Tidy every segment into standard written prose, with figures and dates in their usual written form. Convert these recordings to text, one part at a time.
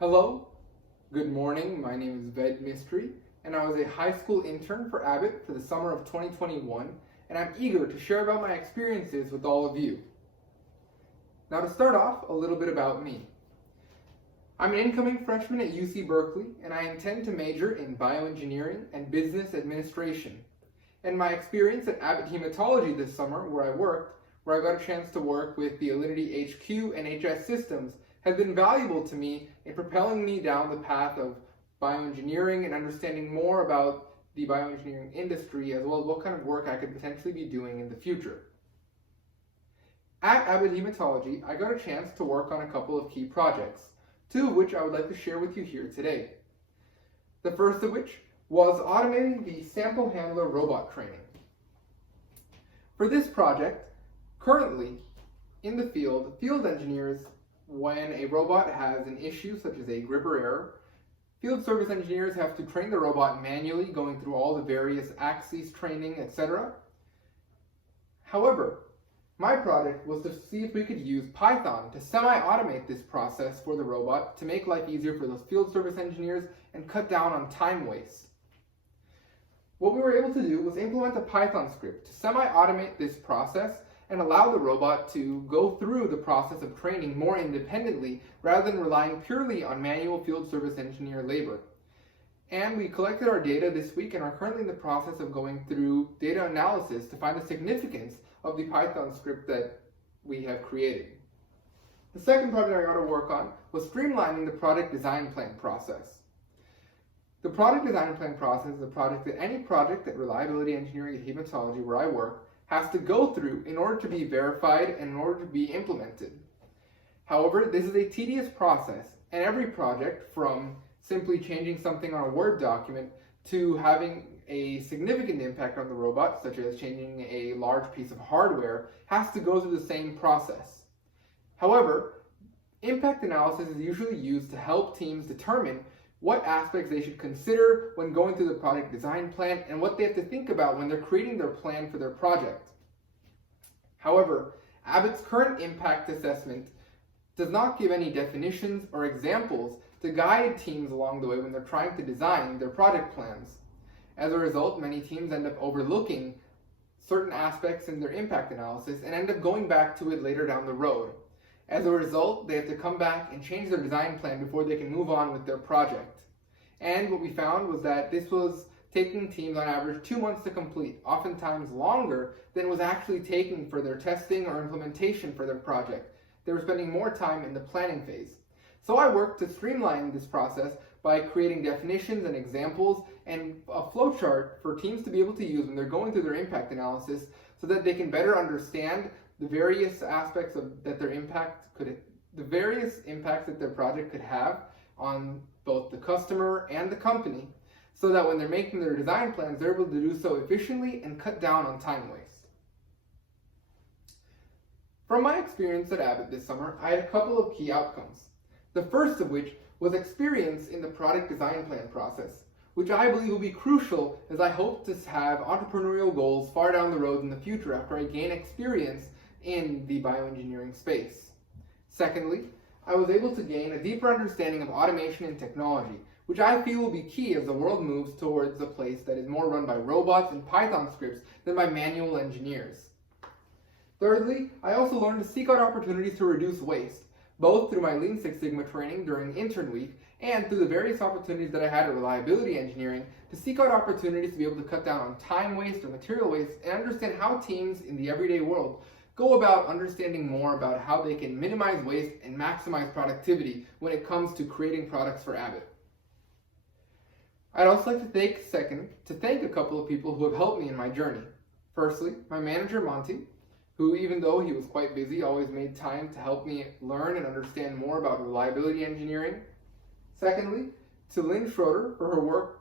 Hello, good morning. My name is Ved Mistry, and I was a high school intern for Abbott for the summer of 2021, and I'm eager to share about my experiences with all of you. Now, to start off, a little bit about me. I'm an incoming freshman at UC Berkeley, and I intend to major in bioengineering and business administration. And my experience at Abbott Hematology this summer, where I got a chance to work with the Alinity HQ and HS systems, has been valuable to me in propelling me down the path of bioengineering and understanding more about the bioengineering industry, as well as what kind of work I could potentially be doing in the future. At Abbott Hematology, I got a chance to work on a couple of key projects, two of which I would like to share with you here today. The first of which was automating the sample handler robot training. For this project, currently in the field engineers, when a robot has an issue such as a gripper error, field service engineers have to train the robot manually, going through all the various axes training, etc. However, my project was to see if we could use Python to semi-automate this process for the robot to make life easier for those field service engineers and cut down on time waste. What we were able to do was implement a Python script to semi-automate this process and allow the robot to go through the process of training more independently rather than relying purely on manual field service engineer labor. And we collected our data this week and are currently in the process of going through data analysis to find the significance of the Python script that we have created. The second project I got to work on was streamlining the product design plan process. The product design plan process is a project that any project at Reliability Engineering at Hematology, where I work, has to go through in order to be verified and in order to be implemented. However, this is a tedious process, and every project, from simply changing something on a Word document to having a significant impact on the robot, such as changing a large piece of hardware, has to go through the same process. However, impact analysis is usually used to help teams determine what aspects they should consider when going through the product design plan and what they have to think about when they're creating their plan for their project. However, Abbott's current impact assessment does not give any definitions or examples to guide teams along the way when they're trying to design their project plans. As a result, many teams end up overlooking certain aspects in their impact analysis and end up going back to it later down the road. As a result, they have to come back and change their design plan before they can move on with their project. And what we found was that this was taking teams on average 2 months to complete, oftentimes longer than was actually taking for their testing or implementation for their project. They were spending more time in the planning phase. So I worked to streamline this process by creating definitions and examples and a flowchart for teams to be able to use when they're going through their impact analysis so that they can better understand the various aspects the various impacts that their project could have on both the customer and the company, so that when they're making their design plans, they're able to do so efficiently and cut down on time waste. From my experience at Abbott this summer, I had a couple of key outcomes. The first of which was experience in the product design plan process, which I believe will be crucial as I hope to have entrepreneurial goals far down the road in the future after I gain experience in the bioengineering space. Secondly, I was able to gain a deeper understanding of automation and technology, which I feel will be key as the world moves towards a place that is more run by robots and Python scripts than by manual engineers. Thirdly, I also learned to seek out opportunities to reduce waste, both through my Lean Six Sigma training during Intern Week and through the various opportunities that I had at Reliability Engineering to seek out opportunities to be able to cut down on time waste or material waste and understand how teams in the everyday world go about understanding more about how they can minimize waste and maximize productivity when it comes to creating products for Abbott. I'd also like to take a second to thank a couple of people who have helped me in my journey. Firstly, my manager Monty, who, even though he was quite busy, always made time to help me learn and understand more about reliability engineering. Secondly, to Lynn Schroeder for her work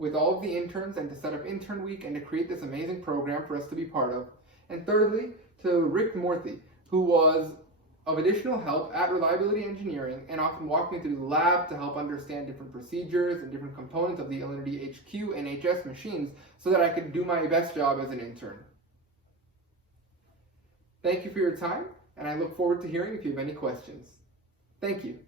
with all of the interns and to set up Intern Week and to create this amazing program for us to be part of. And thirdly, to Rick Morthy, who was of additional help at Reliability Engineering and often walked me through the lab to help understand different procedures and different components of the Alinity HQ and HS machines so that I could do my best job as an intern. Thank you for your time, and I look forward to hearing if you have any questions. Thank you.